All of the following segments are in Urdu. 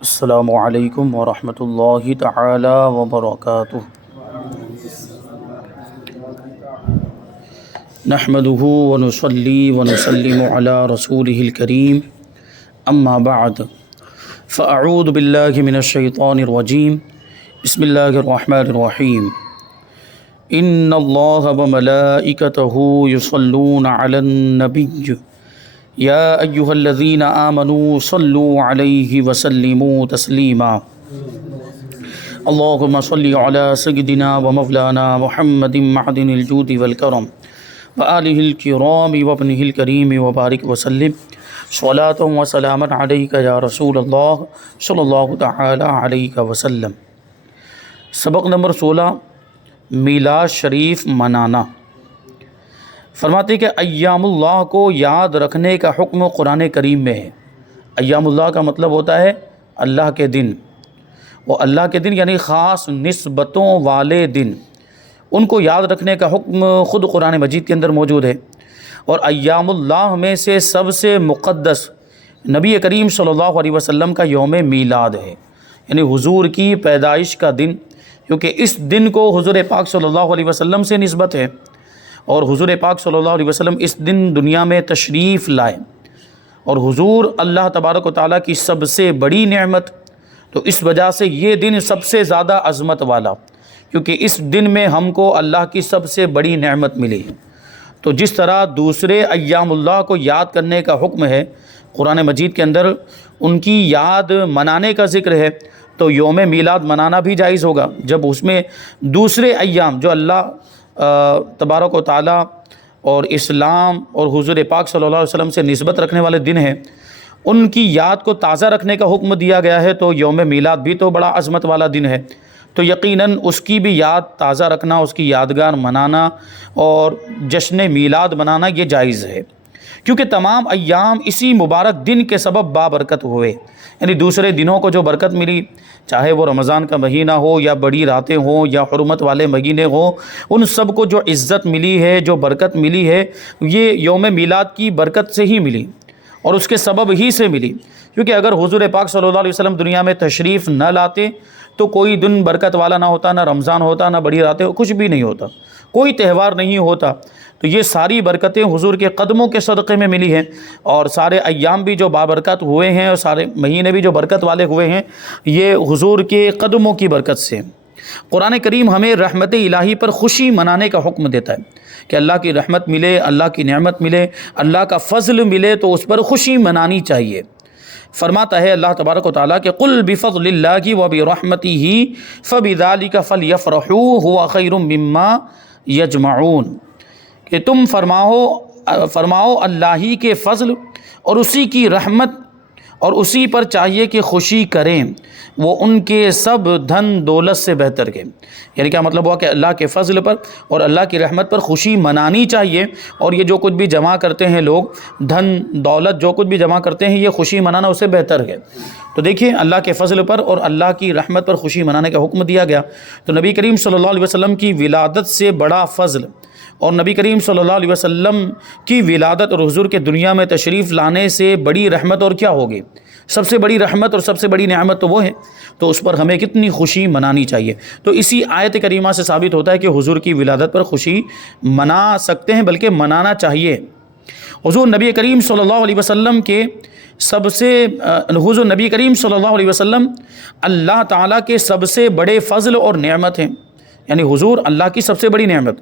السلام علیکم ورحمۃ اللہ تعالی وبرکاتہ۔ نحمده ونصلي ونسلم على رسوله الكريم اما بعد فاعوذ باللہ من الشیطان الرجیم بسم اللہ الرحمن الرحیم ان اللہ وملائکتہ یصلون علی النبی یا ایہا الذین آمنوا صلوا علیہ وسلموا تسلیما اللہم صلی علی سیدنا ومولانا محمد معدن الجود والکرم وآلہ الکرام وابنہ الکریم وبارک وسلم صلاۃ و سلام علیک یا رسول اللہ صلی اللہ تعالی علیہ وسلم۔ سبق نمبر 16، میلاد شریف منانا۔ فرماتے کہ ایام اللہ کو یاد رکھنے کا حکم قرآن کریم میں ہے۔ ایام اللہ کا مطلب ہوتا ہے اللہ کے دن، وہ اللہ کے دن یعنی خاص نسبتوں والے دن، ان کو یاد رکھنے کا حکم خود قرآن مجید کے اندر موجود ہے۔ اور ایام اللہ میں سے سب سے مقدس نبی کریم صلی اللہ علیہ وسلم کا یوم میلاد ہے، یعنی حضور کی پیدائش کا دن، کیونکہ اس دن کو حضور پاک صلی اللہ علیہ وسلم سے نسبت ہے، اور حضور پاک صلی اللہ علیہ وسلم اس دن دنیا میں تشریف لائے، اور حضور اللہ تبارک و تعالیٰ کی سب سے بڑی نعمت، تو اس وجہ سے یہ دن سب سے زیادہ عظمت والا، کیونکہ اس دن میں ہم کو اللہ کی سب سے بڑی نعمت ملی ہے۔ تو جس طرح دوسرے ایام اللہ کو یاد کرنے کا حکم ہے قرآن مجید کے اندر، ان کی یاد منانے کا ذکر ہے، تو یوم میلاد منانا بھی جائز ہوگا جب اس میں دوسرے ایام جو اللہ تبارک و تعالیٰ اور اسلام اور حضور پاک صلی اللہ علیہ وسلم سے نسبت رکھنے والے دن ہیں، ان کی یاد کو تازہ رکھنے کا حکم دیا گیا ہے، تو یوم میلاد بھی تو بڑا عظمت والا دن ہے، تو یقیناً اس کی بھی یاد تازہ رکھنا، اس کی یادگار منانا اور جشن میلاد منانا یہ جائز ہے، کیونکہ تمام ایام اسی مبارک دن کے سبب بابرکت ہوئے، یعنی دوسرے دنوں کو جو برکت ملی، چاہے وہ رمضان کا مہینہ ہو یا بڑی راتیں ہوں یا حرمت والے مہینے ہوں، ان سب کو جو عزت ملی ہے، جو برکت ملی ہے، یہ یوم میلاد کی برکت سے ہی ملی اور اس کے سبب ہی سے ملی، کیونکہ اگر حضور پاک صلی اللہ علیہ وسلم دنیا میں تشریف نہ لاتے تو کوئی دن برکت والا نہ ہوتا، نہ رمضان ہوتا، نہ بڑی راتیں، کچھ بھی نہیں ہوتا، کوئی تہوار نہیں ہوتا۔ تو یہ ساری برکتیں حضور کے قدموں کے صدقے میں ملی ہیں، اور سارے ایام بھی جو بابرکت ہوئے ہیں اور سارے مہینے بھی جو برکت والے ہوئے ہیں، یہ حضور کے قدموں کی برکت سے۔ قرآن کریم ہمیں رحمت الہی پر خوشی منانے کا حکم دیتا ہے کہ اللہ کی رحمت ملے، اللہ کی نعمت ملے، اللہ کا فضل ملے، تو اس پر خوشی منانی چاہیے۔ فرماتا ہے اللہ تبارک و تعالیٰ کہ قل بفضل اللہ وبرحمتہ فبذلک فلیفرحوا ھو خیر مما یجمعون، کہ تم فرماؤ اللہ ہی کے فضل اور اسی کی رحمت اور اسی پر چاہیے کہ خوشی کریں، وہ ان کے سب دھن دولت سے بہتر ہے۔ یعنی کیا مطلب ہوا کہ اللہ کے فضل پر اور اللہ کی رحمت پر خوشی منانی چاہیے، اور یہ جو کچھ بھی جمع کرتے ہیں لوگ، دھن دولت جو کچھ بھی جمع کرتے ہیں، یہ خوشی منانا اس سے بہتر ہے۔ تو دیکھیں اللہ کے فضل پر اور اللہ کی رحمت پر خوشی منانے کا حکم دیا گیا، تو نبی کریم صلی اللہ علیہ وسلم کی ولادت سے بڑا فضل اور نبی کریم صلی اللہ علیہ وسلم کی ولادت اور حضور کے دنیا میں تشریف لانے سے بڑی رحمت اور کیا ہوگی؟ سب سے بڑی رحمت اور سب سے بڑی نعمت تو وہ ہے، تو اس پر ہمیں کتنی خوشی منانی چاہیے۔ تو اسی آیت کریمہ سے ثابت ہوتا ہے کہ حضور کی ولادت پر خوشی منا سکتے ہیں، بلکہ منانا چاہیے۔ حضور نبی کریم صلی اللہ علیہ وسلم کے حضور نبی کریم صلی اللہ علیہ وسلم اللہ تعالیٰ کے سب سے بڑے فضل اور نعمت ہیں، یعنی حضور اللہ کی سب سے بڑی نعمت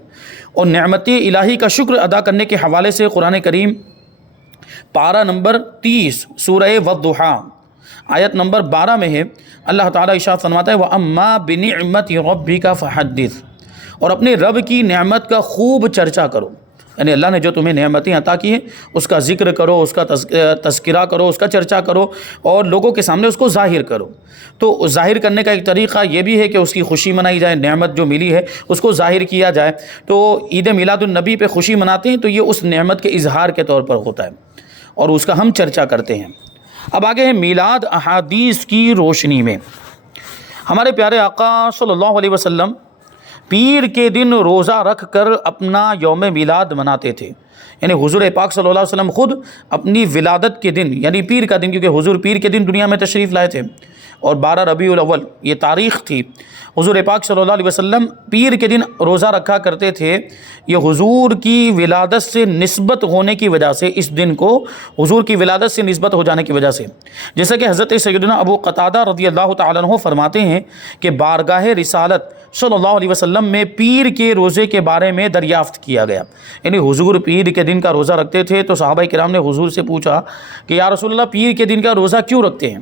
اور نعمت الہی کا شکر ادا کرنے کے حوالے سے قرآن کریم پارہ نمبر 30 سورہ والضحیٰ آیت نمبر 12 میں ہے، اللہ تعالیٰ ارشاد فرماتا ہے وَأَمَّا بِنِعْمَةِ رَبِّكَ فَحَدِّثْ، اور اپنے رب کی نعمت کا خوب چرچا کرو، یعنی اللہ نے جو تمہیں نعمتیں عطا کی ہیں اس کا ذکر کرو، اس کا تذکرہ کرو، اس کا چرچا کرو، اور لوگوں کے سامنے اس کو ظاہر کرو۔ تو ظاہر کرنے کا ایک طریقہ یہ بھی ہے کہ اس کی خوشی منائی جائے، نعمت جو ملی ہے اس کو ظاہر کیا جائے۔ تو عید میلاد النبی پہ خوشی مناتے ہیں تو یہ اس نعمت کے اظہار کے طور پر ہوتا ہے اور اس کا ہم چرچا کرتے ہیں۔ اب آگے ہے میلاد احادیث کی روشنی میں۔ ہمارے پیارے آقا صلی اللہ علیہ وسلم پیر کے دن روزہ رکھ کر اپنا یوم میلاد مناتے تھے، یعنی حضور پاک صلی اللہ علیہ وسلم خود اپنی ولادت کے دن، یعنی پیر کا دن، کیونکہ حضور پیر کے دن دنیا میں تشریف لائے تھے، اور 12 ربیع الاول یہ تاریخ تھی۔ حضور پاک صلی اللہ علیہ وسلم پیر کے دن روزہ رکھا کرتے تھے۔ یہ حضور کی ولادت سے نسبت ہونے کی وجہ سے، اس دن کو حضور کی ولادت سے نسبت ہو جانے کی وجہ سے، جیسا کہ حضرت سیدنا ابو قتادہ رضی اللہ تعالیٰ عنہ فرماتے ہیں کہ بارگاہ رسالت صلی اللہ علیہ وسلم میں پیر کے روزے کے بارے میں دریافت کیا گیا، یعنی حضور پیر کے دن کا روزہ رکھتے تھے، تو صحابہ کرام نے حضور سے پوچھا کہ یا رسول اللہ پیر کے دن کا روزہ کیوں رکھتے ہیں؟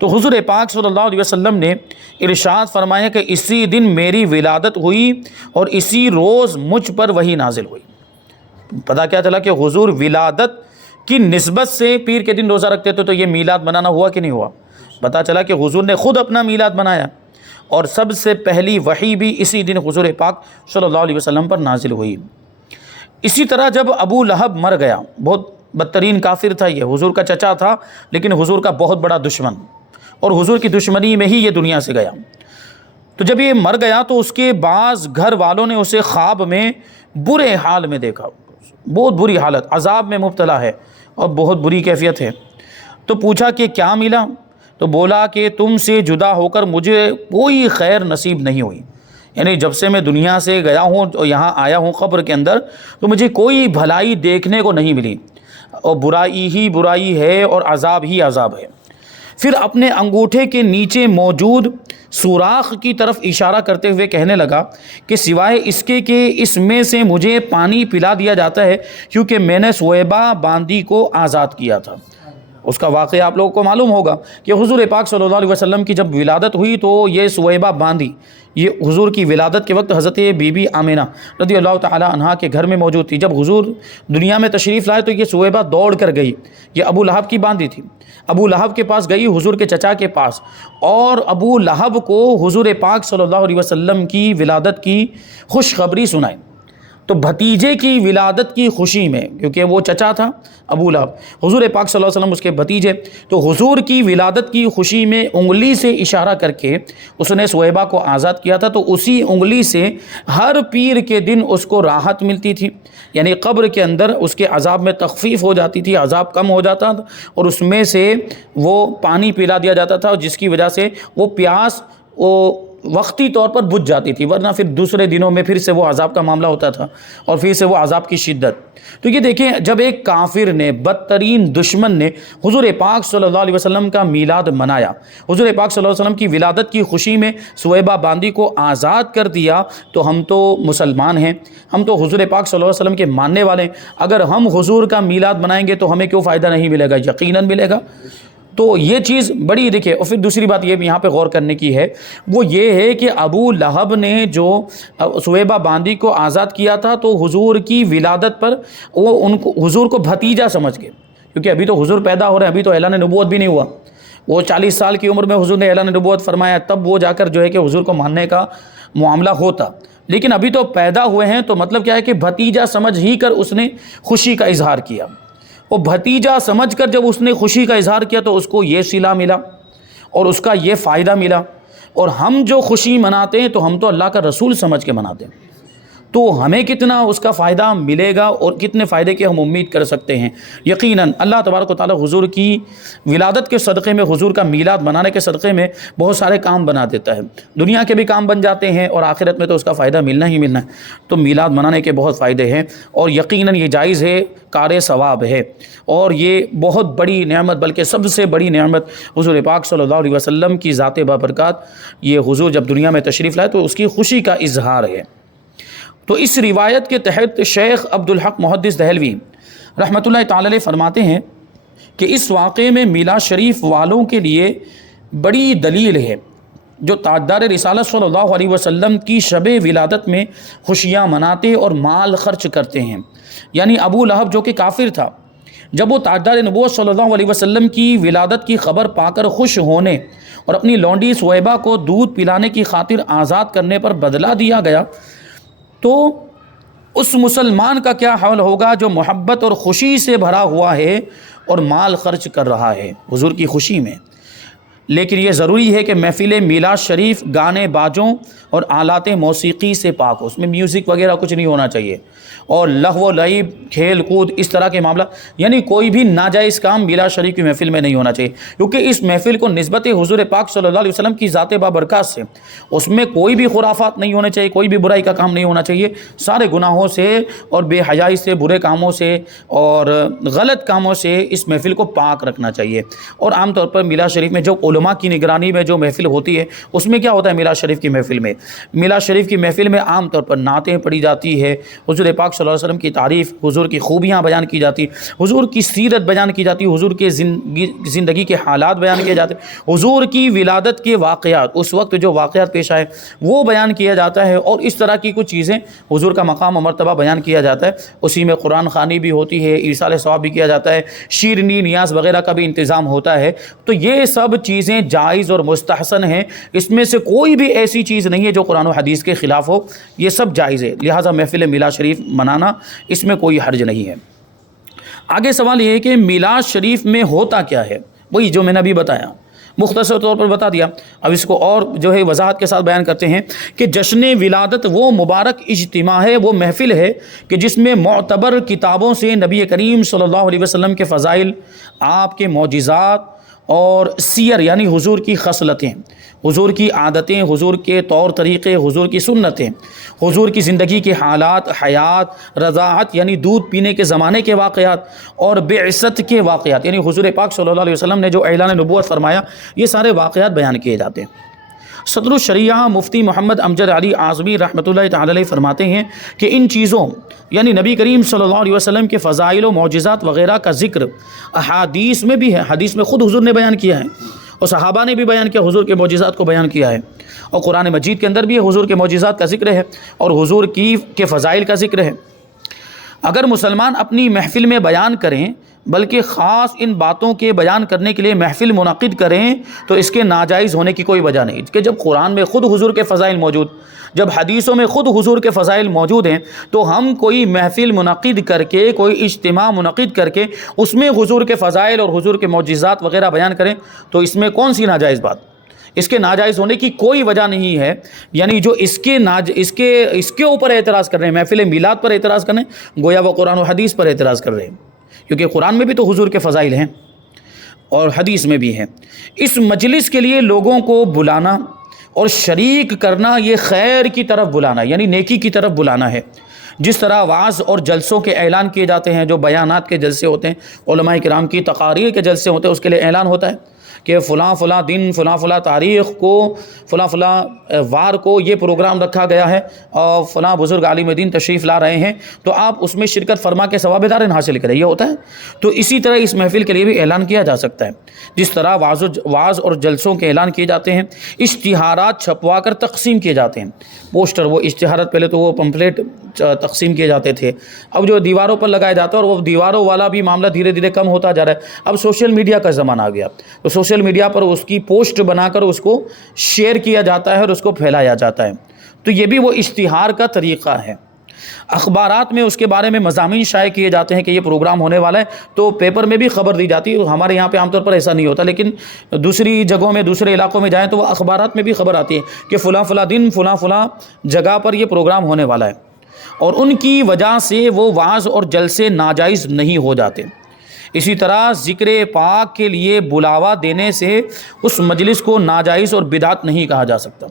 تو حضور پاک صلی اللہ علیہ وسلم نے ارشاد فرمایا کہ اسی دن میری ولادت ہوئی اور اسی روز مجھ پر وحی نازل ہوئی۔ پتہ کیا چلا کہ حضور ولادت کی نسبت سے پیر کے دن روزہ رکھتے تھے، تو یہ میلاد منانا ہوا کہ نہیں ہوا؟ پتہ چلا کہ حضور نے خود اپنا میلاد منایا، اور سب سے پہلی وحی بھی اسی دن حضور پاک صلی اللہ علیہ وسلم پر نازل ہوئی۔ اسی طرح جب ابو لہب مر گیا، بہت بدترین کافر تھا، یہ حضور کا چچا تھا لیکن حضور کا بہت بڑا دشمن، اور حضور کی دشمنی میں ہی یہ دنیا سے گیا۔ تو جب یہ مر گیا تو اس کے بعض گھر والوں نے اسے خواب میں برے حال میں دیکھا، بہت بری حالت، عذاب میں مبتلا ہے اور بہت بری کیفیت ہے۔ تو پوچھا کہ کیا ملا؟ تو بولا کہ تم سے جدا ہو کر مجھے کوئی خیر نصیب نہیں ہوئی، یعنی جب سے میں دنیا سے گیا ہوں اور یہاں آیا ہوں قبر کے اندر، تو مجھے کوئی بھلائی دیکھنے کو نہیں ملی، اور برائی ہی برائی ہے اور عذاب ہی عذاب ہے۔ پھر اپنے انگوٹھے کے نیچے موجود سوراخ کی طرف اشارہ کرتے ہوئے کہنے لگا کہ سوائے اس کے کہ اس میں سے مجھے پانی پلا دیا جاتا ہے، کیونکہ میں نے سویبہ باندی کو آزاد کیا تھا۔ اس کا واقعہ آپ لوگوں کو معلوم ہوگا کہ حضور پاک صلی اللہ علیہ وسلم کی جب ولادت ہوئی تو یہ سویبہ باندی، یہ حضور کی ولادت کے وقت حضرت بی بی آمنہ رضی اللہ تعالی عنہا کے گھر میں موجود تھی۔ جب حضور دنیا میں تشریف لائے تو یہ سویبہ دوڑ کر گئی، یہ ابو لہب کی باندی تھی، ابو لہب کے پاس گئی، حضور کے چچا کے پاس، اور ابو لہب کو حضور پاک صلی اللہ علیہ وسلم کی ولادت کی خوشخبری سنائی۔ تو بھتیجے کی ولادت کی خوشی میں، کیونکہ وہ چچا تھا ابو لہب، حضور پاک صلی اللہ علیہ وسلم اس کے بھتیجے، تو حضور کی ولادت کی خوشی میں انگلی سے اشارہ کر کے اس نے سویبہ کو آزاد کیا تھا۔ تو اسی انگلی سے ہر پیر کے دن اس کو راحت ملتی تھی، یعنی قبر کے اندر اس کے عذاب میں تخفیف ہو جاتی تھی، عذاب کم ہو جاتا تھا، اور اس میں سے وہ پانی پلا دیا جاتا تھا، جس کی وجہ سے وہ پیاس وقتی طور پر بجھ جاتی تھی، ورنہ پھر دوسرے دنوں میں پھر سے وہ عذاب کا معاملہ ہوتا تھا، اور پھر سے وہ عذاب کی شدت۔ تو یہ دیکھیں، جب ایک کافر نے، بدترین دشمن نے حضور پاک صلی اللہ علیہ وسلم کا میلاد منایا، حضور پاک صلی اللہ علیہ وسلم کی ولادت کی خوشی میں سویبہ باندی کو آزاد کر دیا، تو ہم تو مسلمان ہیں، ہم تو حضور پاک صلی اللہ علیہ وسلم کے ماننے والے ہیں، اگر ہم حضور کا میلاد منائیں گے تو ہمیں کیوں فائدہ نہیں ملے گا؟ یقیناً ملے گا۔ تو یہ چیز بڑی دیکھیں۔ اور پھر دوسری بات یہ بھی یہاں پہ غور کرنے کی ہے، وہ یہ ہے کہ ابو لہب نے جو سویبہ باندی کو آزاد کیا تھا تو حضور کی ولادت پر وہ ان کو، حضور کو بھتیجا سمجھ گئے، کیونکہ ابھی تو حضور پیدا ہو رہے ہیں، ابھی تو اعلان نبوت بھی نہیں ہوا۔ وہ 40 سال کی عمر میں حضور نے اعلان نبوت فرمایا، تب وہ جا کر جو ہے کہ حضور کو ماننے کا معاملہ ہوتا، لیکن ابھی تو پیدا ہوئے ہیں، تو مطلب کیا ہے کہ بھتیجا سمجھ ہی کر اس نے خوشی کا اظہار کیا۔ وہ بھتیجا سمجھ کر جب اس نے خوشی کا اظہار کیا تو اس کو یہ صلہ ملا اور اس کا یہ فائدہ ملا۔ اور ہم جو خوشی مناتے ہیں تو ہم تو اللہ کا رسول سمجھ کے مناتے ہیں، تو ہمیں کتنا اس کا فائدہ ملے گا اور کتنے فائدے کی ہم امید کر سکتے ہیں۔ یقیناً اللہ تبارک و تعالی حضور کی ولادت کے صدقے میں، حضور کا میلاد منانے کے صدقے میں بہت سارے کام بنا دیتا ہے، دنیا کے بھی کام بن جاتے ہیں اور آخرت میں تو اس کا فائدہ ملنا ہی ملنا ہے۔ تو میلاد منانے کے بہت فائدے ہیں، اور یقیناً یہ جائز ہے، کار ثواب ہے، اور یہ بہت بڑی نعمت، بلکہ سب سے بڑی نعمت حضور پاک صلی اللہ علیہ وسلم کی ذات بابرکات، یہ حضور جب دنیا میں تشریف لائے تو اس کی خوشی کا اظہار ہے۔ تو اس روایت کے تحت شیخ عبدالحق محدث دہلوی رحمۃ اللہ تعالی علیہ فرماتے ہیں کہ اس واقعے میں میلاد شریف والوں کے لیے بڑی دلیل ہے، جو تاجدار رسالت صلی اللہ علیہ وسلم کی شب ولادت میں خوشیاں مناتے اور مال خرچ کرتے ہیں۔ یعنی ابو لہب جو کہ کافر تھا، جب وہ تاجدار نبوت صلی اللہ علیہ وسلم کی ولادت کی خبر پا کر خوش ہونے اور اپنی لونڈی سویبہ کو دودھ پلانے کی خاطر آزاد کرنے پر بدلہ دیا گیا، تو اس مسلمان کا کیا حال ہوگا جو محبت اور خوشی سے بھرا ہوا ہے اور مال خرچ کر رہا ہے حضور کی خوشی میں۔ لیکن یہ ضروری ہے کہ محفل میلاد شریف گانے باجوں اور آلات موسیقی سے پاک ہو، اس میں میوزک وغیرہ کچھ نہیں ہونا چاہیے، اور لغو و لعب، کھیل کود، اس طرح کے معاملہ، یعنی کوئی بھی ناجائز کام میلاد شریف کی محفل میں نہیں ہونا چاہیے، کیونکہ اس محفل کو نسبت حضور پاک صلی اللہ علیہ وسلم کی ذات بابرکات سے، اس میں کوئی بھی خرافات نہیں ہونے چاہیے، کوئی بھی برائی کا کام نہیں ہونا چاہیے، سارے گناہوں سے اور بے حیائی سے، برے کاموں سے اور غلط کاموں سے اس محفل کو پاک رکھنا چاہیے۔ اور عام طور پر میلاد شریف میں جو علماء کی نگرانی میں جو محفل ہوتی ہے، اس میں کیا ہوتا ہے؟ میلاد شریف کی محفل میں، میلاد شریف کی محفل میں عام طور پر نعتیں پڑھی جاتی ہے، حضور پاک صلی اللہ علیہ وسلم کی تعریف، حضور کی خوبیاں بیان کی جاتی، حضور کی سیرت بیان کی جاتی، حضور کے زندگی کے حالات بیان کیے جاتے، حضور کی ولادت کے واقعات، اس وقت جو واقعات پیش آئے وہ بیان کیا جاتا ہے، اور اس طرح کی کچھ چیزیں حضور کا مقام و مرتبہ بیان کیا جاتا ہے۔ اسی میں قرآن خوانی بھی ہوتی ہے، ایصال ثواب بھی کیا جاتا ہے، شیرنی نیاز وغیرہ کا بھی انتظام ہوتا ہے۔ تو یہ سب چیزیں جائز اور مستحسن ہیں، اس میں سے کوئی بھی ایسی چیز نہیں ہے جو قرآن و حدیث کے خلاف ہو، یہ سب جائز ہے، لہٰذا محفل میلاد شریف منانا اس میں کوئی حرج نہیں ہے۔ آگے سوال یہ ہے کہ میلاد شریف میں ہوتا کیا ہے؟ وہی جو میں نے ابھی بتایا، مختصر طور پر بتا دیا، اب اس کو اور جو ہے وضاحت کے ساتھ بیان کرتے ہیں کہ جشن ولادت وہ مبارک اجتماع ہے، وہ محفل ہے کہ جس میں معتبر کتابوں سے نبی کریم صلی اللہ علیہ وسلم کے فضائل، آپ کے معجزات اور سیر یعنی حضور کی خصلتیں، حضور کی عادتیں، حضور کے طور طریقے، حضور کی سنتیں، حضور کی زندگی کے حالات، حیات، رضاعت یعنی دودھ پینے کے زمانے کے واقعات، اور بعثت کے واقعات یعنی حضور پاک صلی اللہ علیہ وسلم نے جو اعلان نبوت فرمایا، یہ سارے واقعات بیان کیے جاتے ہیں۔ صدر الشریعہ مفتی محمد امجد علی اعظمی رحمۃ اللہ تعالی علیہ فرماتے ہیں کہ ان چیزوں یعنی نبی کریم صلی اللہ علیہ وسلم کے فضائل و معجزات وغیرہ کا ذکر احادیث میں بھی ہے، حدیث میں خود حضور نے بیان کیا ہے، اور صحابہ نے بھی بیان کیا، حضور کے معجزات کو بیان کیا ہے، اور قرآن مجید کے اندر بھی حضور کے معجزات کا ذکر ہے اور حضور کے فضائل کا ذکر ہے۔ اگر مسلمان اپنی محفل میں بیان کریں، بلکہ خاص ان باتوں کے بیان کرنے کے لیے محفل منعقد کریں، تو اس کے ناجائز ہونے کی کوئی وجہ نہیں، کہ جب قرآن میں خود حضور کے فضائل موجود، جب حدیثوں میں خود حضور کے فضائل موجود ہیں، تو ہم کوئی محفل منعقد کر کے، کوئی اجتماع منعقد کر کے اس میں حضور کے فضائل اور حضور کے معجزات وغیرہ بیان کریں، تو اس میں کون سی ناجائز بات؟ اس کے ناجائز ہونے کی کوئی وجہ نہیں ہے، یعنی جو اس کے اوپر اعتراض کر رہے ہیں، محفل میلاد پر اعتراض کر رہے ہیں، گویا وہ قرآن و حدیث پر اعتراض کر رہے ہیں، کیونکہ قرآن میں بھی تو حضور کے فضائل ہیں اور حدیث میں بھی ہیں۔ اس مجلس کے لیے لوگوں کو بلانا اور شریک کرنا، یہ خیر کی طرف بلانا یعنی نیکی کی طرف بلانا ہے۔ جس طرح وعظ اور جلسوں کے اعلان کیے جاتے ہیں، جو بیانات کے جلسے ہوتے ہیں، علماء کرام کی تقاریر کے جلسے ہوتے ہیں، اس کے لیے اعلان ہوتا ہے کہ فلاں فلاں دن، فلاں فلاں تاریخ کو، فلاں فلاں وار کو یہ پروگرام رکھا گیا ہے اور فلاں بزرگ عالم دین تشریف لا رہے ہیں، تو آپ اس میں شرکت فرما کے ثواب دارین حاصل کریں، یہ ہوتا ہے۔ تو اسی طرح اس محفل کے لیے بھی اعلان کیا جا سکتا ہے، جس طرح وعظ اور جلسوں کے اعلان کیے جاتے ہیں، اشتہارات چھپوا کر تقسیم کیے جاتے ہیں، پوسٹر، وہ اشتہارات پہلے تو وہ پمفلیٹ تقسیم کیے جاتے تھے، اب جو دیواروں پر لگایا جاتا ہے، اور وہ دیواروں والا بھی معاملہ دھیرے دھیرے کم ہوتا جا رہا ہے، اب سوشل میڈیا کا زمانہ آ گیا، تو سوشل میڈیا پر اس کی پوسٹ بنا کر اس کو شیئر کیا جاتا ہے اور اس کو پھیلایا جاتا ہے، تو یہ بھی وہ اشتہار کا طریقہ ہے۔ اخبارات میں اس کے بارے میں مضامین شائع کیے جاتے ہیں کہ یہ پروگرام ہونے والا ہے، تو پیپر میں بھی خبر دی جاتی ہے، ہمارے یہاں پہ عام طور پر ایسا نہیں ہوتا، لیکن دوسری جگہوں میں، دوسرے علاقوں میں جائیں تو وہ اخبارات میں بھی خبر آتی ہے کہ فلاں فلاں دن، فلاں فلاں جگہ پر یہ پروگرام ہونے والا ہے، اور ان کی وجہ سے وہ وعظ اور جلسے ناجائز نہیں ہو جاتے۔ اسی طرح ذکر پاک کے لیے بلاوا دینے سے اس مجلس کو ناجائز اور بدعت نہیں کہا جا سکتا،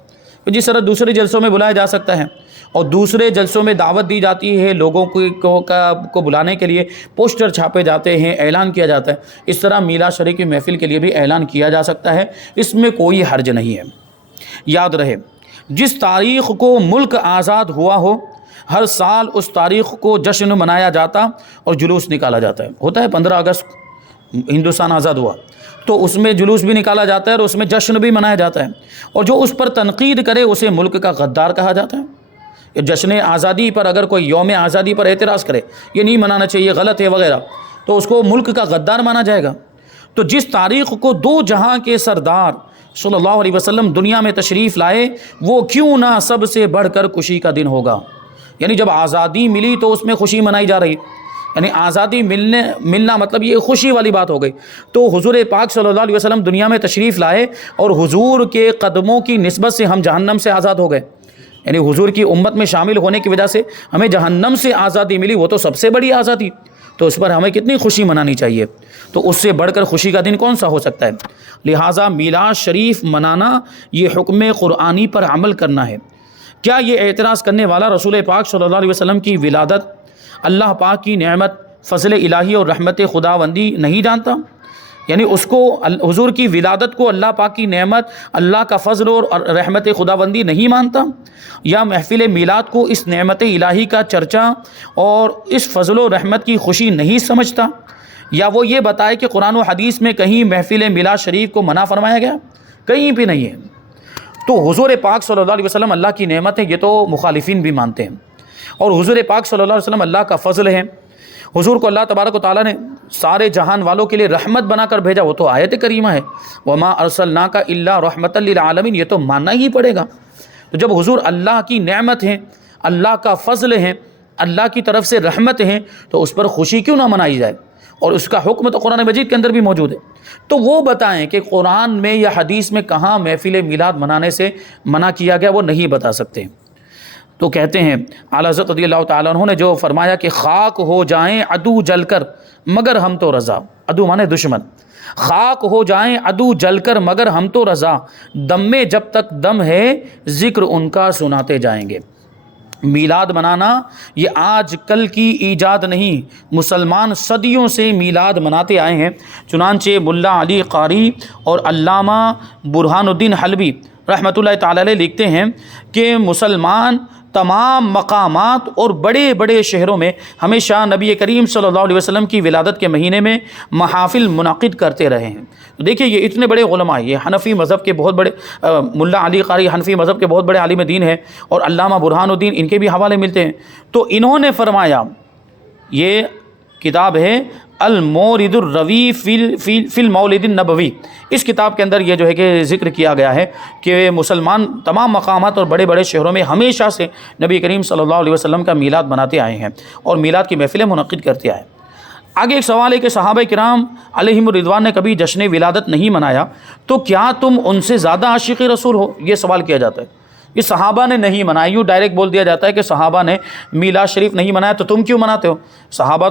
جس طرح دوسرے جلسوں میں بلایا جا سکتا ہے اور دوسرے جلسوں میں دعوت دی جاتی ہے، لوگوں کو بلانے کے لیے پوسٹر چھاپے جاتے ہیں، اعلان کیا جاتا ہے، اس طرح میلاد شریف کی محفل کے لیے بھی اعلان کیا جا سکتا ہے، اس میں کوئی حرج نہیں ہے۔ یاد رہے، جس تاریخ کو ملک آزاد ہوا ہو، ہر سال اس تاریخ کو جشن منایا جاتا اور جلوس نکالا جاتا ہے، ہوتا ہے 15 اگست ہندوستان آزاد ہوا تو اس میں جلوس بھی نکالا جاتا ہے اور اس میں جشن بھی منایا جاتا ہے، اور جو اس پر تنقید کرے اسے ملک کا غدار کہا جاتا ہے۔ جشن آزادی پر اگر کوئی یوم آزادی پر اعتراض کرے، یہ نہیں منانا چاہیے، غلط ہے وغیرہ، تو اس کو ملک کا غدار مانا جائے گا۔ تو جس تاریخ کو دو جہاں کے سردار صلی اللہ علیہ وسلم دنیا میں تشریف لائے، وہ کیوں نہ سب سے بڑھ کر خوشی کا دن ہوگا، یعنی جب آزادی ملی تو اس میں خوشی منائی جا رہی، یعنی آزادی ملنا مطلب یہ خوشی والی بات ہو گئی۔ تو حضور پاک صلی اللہ علیہ وسلم دنیا میں تشریف لائے اور حضور کے قدموں کی نسبت سے ہم جہنم سے آزاد ہو گئے، یعنی حضور کی امت میں شامل ہونے کی وجہ سے ہمیں جہنم سے آزادی ملی، وہ تو سب سے بڑی آزادی، تو اس پر ہمیں کتنی خوشی منانی چاہیے۔ تو اس سے بڑھ کر خوشی کا دن کون سا ہو سکتا ہے؟ لہٰذا میلاد شریف منانا یہ حکم قرآنی پر عمل کرنا ہے۔ کیا یہ اعتراض کرنے والا رسول پاک صلی اللہ علیہ وسلم کی ولادت اللہ پاک کی نعمت، فضل الہی اور رحمت خداوندی نہیں جانتا؟ یعنی اس کو حضور کی ولادت کو اللہ پاک کی نعمت، اللہ کا فضل اور رحمت خداوندی نہیں مانتا؟ یا محفل میلاد کو اس نعمت الہی کا چرچا اور اس فضل و رحمت کی خوشی نہیں سمجھتا؟ یا وہ یہ بتائے کہ قرآن و حدیث میں کہیں محفل میلاد شریف کو منع فرمایا گیا؟ کہیں بھی نہیں ہے۔ تو حضور پاک صلی اللہ علیہ وسلم اللہ کی نعمت ہے، یہ تو مخالفین بھی مانتے ہیں، اور حضور پاک صلی اللہ علیہ وسلم اللہ کا فضل ہے۔ حضور کو اللہ تبارک و تعالیٰ نے سارے جہان والوں کے لیے رحمت بنا کر بھیجا، وہ تو آیت کریمہ ہے، وَمَا أَرْسَلْنَاكَ إِلَّا رَحْمَةً لِلْعَالَمِينَ، یہ تو ماننا ہی پڑے گا۔ تو جب حضور اللہ کی نعمت ہیں، اللہ کا فضل ہے، اللہ کی طرف سے رحمت ہیں، تو اس پر خوشی کیوں نہ منائی جائے؟ اور اس کا حکم تو قرآن مجید کے اندر بھی موجود ہے۔ تو وہ بتائیں کہ قرآن میں یا حدیث میں کہاں محفل میلاد منانے سے منع کیا گیا، وہ نہیں بتا سکتے۔ تو کہتے ہیں اعلیٰ حضرت رضی اللہ تعالیٰ عنہ نے جو فرمایا کہ خاک ہو جائیں عدو جل کر مگر ہم تو رضا، عدو مانے دشمن، خاک ہو جائیں عدو جل کر مگر ہم تو رضا، دم میں جب تک دم ہے ذکر ان کا سناتے جائیں گے۔ میلاد منانا یہ آج کل کی ایجاد نہیں، مسلمان صدیوں سے میلاد مناتے آئے ہیں۔ چنانچہ ملا علی قاری اور علامہ برہان الدین حلبی رحمۃ اللہ تعالی علیہ لکھتے ہیں کہ مسلمان تمام مقامات اور بڑے بڑے شہروں میں ہمیشہ نبی کریم صلی اللہ علیہ وسلم کی ولادت کے مہینے میں محافل منعقد کرتے رہے ہیں۔ تو دیکھیے یہ اتنے بڑے علماء، یہ حنفی مذہب کے بہت بڑے ملا علی قاری حنفی مذہب کے بہت بڑے عالم دین ہیں، اور علامہ برہان الدین ان کے بھی حوالے ملتے ہیں۔ تو انہوں نے فرمایا، یہ کتاب ہے المورد الروی فی المولد النبوی، اس کتاب کے اندر یہ جو ہے کہ ذکر کیا گیا ہے کہ مسلمان تمام مقامات اور بڑے بڑے شہروں میں ہمیشہ سے نبی کریم صلی اللہ علیہ وسلم کا میلاد مناتے آئے ہیں اور میلاد کی محفلیں منعقد کرتے آئے۔ آگے ایک سوال ہے کہ صحابہ کرام علیہم الرضوان نے کبھی جشن ولادت نہیں منایا، تو کیا تم ان سے زیادہ عاشق رسول ہو؟ یہ سوال کیا جاتا ہے۔ یہ صحابہ نے نہیں منایا، یوں ڈائریکٹ بول دیا جاتا ہے کہ صحابہ نے میلاد شریف نہیں منایا تو تم کیوں مناتے ہو؟ صحابہ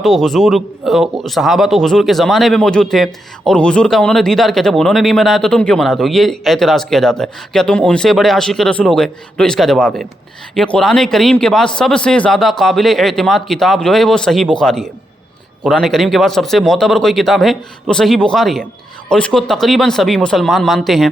تو حضور کے زمانے میں موجود تھے اور حضور کا انہوں نے دیدار کیا، جب انہوں نے نہیں منایا تو تم کیوں مناتے ہو؟ یہ اعتراض کیا جاتا ہے، کیا تم ان سے بڑے عاشق رسول ہو گئے؟ تو اس کا جواب ہے، یہ قرآن کریم کے بعد سب سے زیادہ قابل اعتماد کتاب جو ہے وہ صحیح بخاری ہے۔ قرآن کریم کے بعد سب سے معتبر کوئی کتاب ہے تو صحیح بخاری ہے، اور اس کو تقریباً سبھی مسلمان مانتے ہیں۔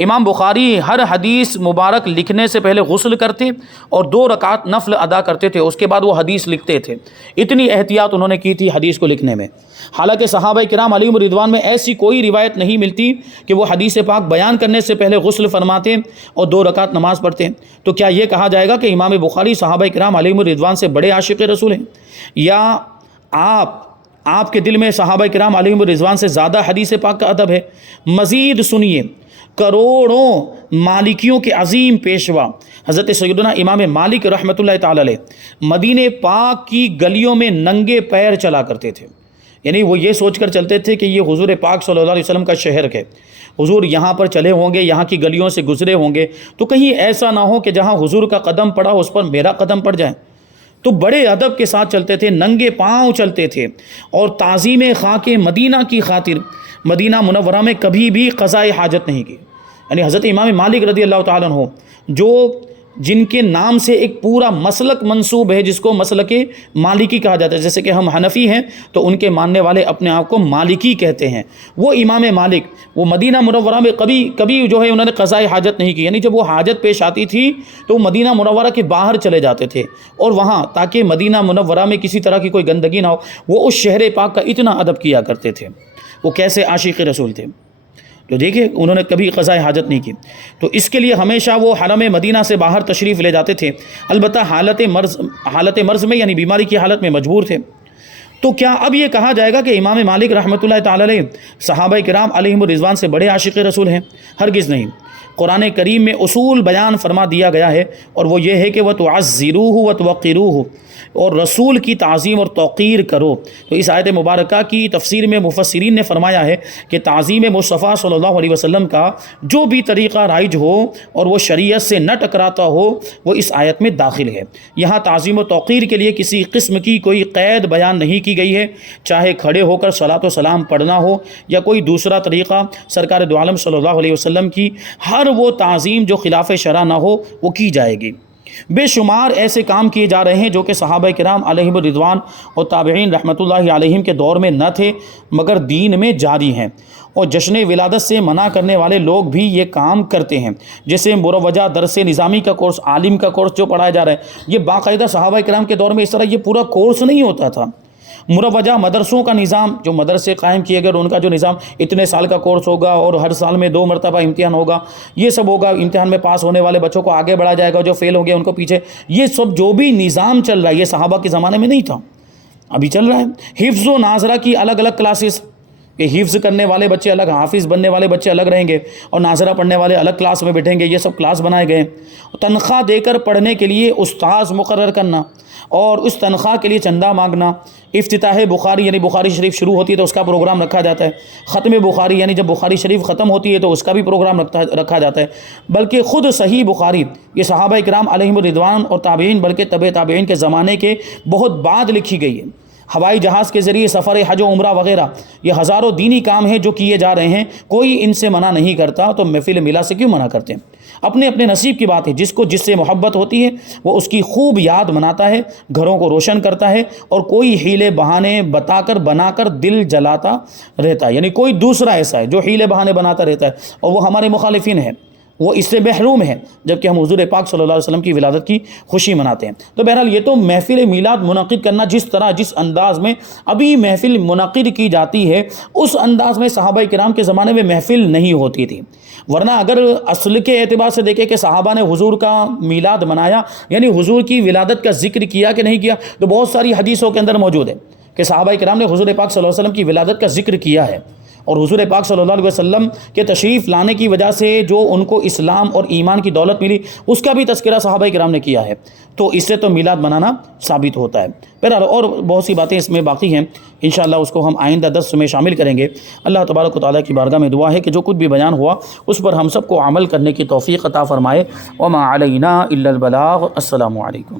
امام بخاری ہر حدیث مبارک لکھنے سے پہلے غسل کرتے اور 2 رکعت نفل ادا کرتے تھے، اس کے بعد وہ حدیث لکھتے تھے۔ اتنی احتیاط انہوں نے کی تھی حدیث کو لکھنے میں۔ حالانکہ صحابہ کرام علیہم الرضوان میں ایسی کوئی روایت نہیں ملتی کہ وہ حدیث پاک بیان کرنے سے پہلے غسل فرماتے اور 2 رکعت نماز پڑھتے۔ تو کیا یہ کہا جائے گا کہ امام بخاری صحابہ کرام علیہم الرضوان سے بڑے عاشق رسول ہیں؟ یا آپ کے دل میں صحابہ کرام علیہم الرضوان سے زیادہ حدیث پاک کا ادب ہے؟ مزید سنیے، کروڑوں مالکیوں کے عظیم پیشوا حضرت سیدنا امام مالک رحمۃ اللہ تعالی علیہ مدینہ پاک کی گلیوں میں ننگے پیر چلا کرتے تھے، یعنی وہ یہ سوچ کر چلتے تھے کہ یہ حضور پاک صلی اللہ علیہ وسلم کا شہر ہے، حضور یہاں پر چلے ہوں گے، یہاں کی گلیوں سے گزرے ہوں گے، تو کہیں ایسا نہ ہو کہ جہاں حضور کا قدم پڑا اس پر میرا قدم پڑ جائے۔ تو بڑے ادب کے ساتھ چلتے تھے، ننگے پاؤں چلتے تھے، اور تعظیم خاک مدینہ کی خاطر مدینہ منورہ میں کبھی بھی قضاء حاجت نہیں کی۔ یعنی حضرت امام مالک رضی اللہ تعالیٰ عنہ جن کے نام سے ایک پورا مسلک منسوب ہے جس کو مسلک مالکی کہا جاتا ہے، جیسے کہ ہم حنفی ہیں تو ان کے ماننے والے اپنے آپ کو مالکی کہتے ہیں، وہ امام مالک وہ مدینہ منورہ میں کبھی جو ہے انہوں نے قضاء حاجت نہیں کی، یعنی جب وہ حاجت پیش آتی تھی تو مدینہ منورہ کے باہر چلے جاتے تھے، اور وہاں تاکہ مدینہ منورہ میں کسی طرح کی کوئی گندگی نہ ہو، وہ اس شہر پاک کا اتنا ادب کیا کرتے تھے۔ وہ کیسے عاشق رسول تھے! تو دیکھیں انہوں نے کبھی قضاء حاجت نہیں کی، تو اس کے لیے ہمیشہ وہ حرم مدینہ سے باہر تشریف لے جاتے تھے، البتہ حالت مرض میں یعنی بیماری کی حالت میں مجبور تھے۔ تو کیا اب یہ کہا جائے گا کہ امام مالک رحمۃ اللہ تعالی علیہ صحابہ کرام علیہم الرضوان سے بڑے عاشق رسول ہیں؟ ہرگز نہیں۔ قرآن کریم میں اصول بیان فرما دیا گیا ہے، اور وہ یہ ہے کہ وَتُعَزِّرُوهُ وَتُوَقِّرُوهُ، اور رسول کی تعظیم اور توقیر کرو۔ تو اس آیت مبارکہ کی تفسیر میں مفسرین نے فرمایا ہے کہ تعظیم مصطفیٰ صلی اللہ علیہ وسلم کا جو بھی طریقہ رائج ہو اور وہ شریعت سے نہ ٹکراتا ہو وہ اس آیت میں داخل ہے۔ یہاں تعظیم و توقیر کے لیے کسی قسم کی کوئی قید بیان نہیں کی گئی ہے، چاہے کھڑے ہو کر صلاۃ و سلام پڑھنا ہو یا کوئی دوسرا طریقہ۔ سرکار دو عالم صلی اللہ علیہ وسلم کی ہر وہ تعظیم جو خلاف شرع نہ ہو وہ کی جائے گی۔ بے شمار ایسے کام کیے جا رہے ہیں جو کہ صحابہ کرام علیہم الرضوان اور تابعین رحمۃ اللہ علیہم کے دور میں نہ تھے مگر دین میں جاری ہیں، اور جشن ولادت سے منع کرنے والے لوگ بھی یہ کام کرتے ہیں، جیسے مروجہ درس نظامی کا کورس، عالم کا کورس جو پڑھایا جا رہا ہے، یہ باقاعدہ صحابہ کرام کے دور میں اس طرح یہ پورا کورس نہیں ہوتا تھا۔ مروجہ مدرسوں کا نظام، جو مدرسے قائم کیے گئے ان کا جو نظام اتنے سال کا کورس ہوگا اور ہر سال میں 2 مرتبہ امتحان ہوگا، یہ سب ہوگا، امتحان میں پاس ہونے والے بچوں کو آگے بڑھا جائے گا، جو فیل ہو گئے ان کو پیچھے، یہ سب جو بھی نظام چل رہا ہے یہ صحابہ کے زمانے میں نہیں تھا، ابھی چل رہا ہے۔ حفظ و ناظرہ کی الگ الگ کلاسز، کہ حفظ کرنے والے بچے الگ، حافظ بننے والے بچے الگ رہیں گے، اور ناظرہ پڑھنے والے الگ کلاس میں بیٹھیں گے، یہ سب کلاس بنائے گئے۔ تنخواہ دے کر پڑھنے کے لیے استاذ مقرر کرنا اور اس تنخواہ کے لیے چندہ مانگنا۔ افتتاح بخاری یعنی بخاری شریف شروع ہوتی ہے تو اس کا پروگرام رکھا جاتا ہے، ختم بخاری یعنی جب بخاری شریف ختم ہوتی ہے تو اس کا بھی پروگرام رکھا جاتا ہے۔ بلکہ خود صحیح بخاری یہ صحابہ کرام علیہم الرضوان اور تابعین بلکہ تبع تابعین کے زمانے کے بہت بعد لکھی گئی ہے۔ ہوائی جہاز کے ذریعے سفر حج و عمرہ وغیرہ یہ ہزاروں دینی کام ہیں جو کیے جا رہے ہیں، کوئی ان سے منع نہیں کرتا، تو محفل میلاد سے کیوں منع کرتے ہیں؟ اپنے اپنے نصیب کی بات ہے، جس کو جس سے محبت ہوتی ہے وہ اس کی خوب یاد مناتا ہے، گھروں کو روشن کرتا ہے، اور کوئی حیلے بہانے بنا کر دل جلاتا رہتا ہے۔ یعنی کوئی دوسرا ایسا ہے جو حیلے بہانے بناتا رہتا ہے اور وہ ہمارے مخالفین ہیں، وہ اس سے محروم ہے، جبکہ ہم حضور پاک صلی اللہ علیہ وسلم کی ولادت کی خوشی مناتے ہیں۔ تو بہرحال یہ تو محفل میلاد منعقد کرنا جس انداز میں ابھی محفل منعقد کی جاتی ہے اس انداز میں صحابہ کرام کے زمانے میں محفل نہیں ہوتی تھی، ورنہ اگر اصل کے اعتبار سے دیکھیں کہ صحابہ نے حضور کا میلاد منایا یعنی حضور کی ولادت کا ذکر کیا کہ نہیں کیا، تو بہت ساری حدیثوں کے اندر موجود ہے کہ صحابہ کرام نے حضور پاک صلی اللہ علیہ وسلم کی ولادت کا ذکر کیا ہے، اور حضور پاک صلی اللہ علیہ وسلم کے تشریف لانے کی وجہ سے جو ان کو اسلام اور ایمان کی دولت ملی اس کا بھی تذکرہ صحابہ کرام نے کیا ہے، تو اس سے تو میلاد منانا ثابت ہوتا ہے۔ بہرحال اور بہت سی باتیں اس میں باقی ہیں، انشاءاللہ اس کو ہم آئندہ درس میں شامل کریں گے۔ اللہ تبارک و تعالیٰ کی بارگاہ میں دعا ہے کہ جو کچھ بھی بیان ہوا اس پر ہم سب کو عمل کرنے کی توفیق عطا فرمائے۔ وما علینا الا البلاغ۔ السلام علیکم۔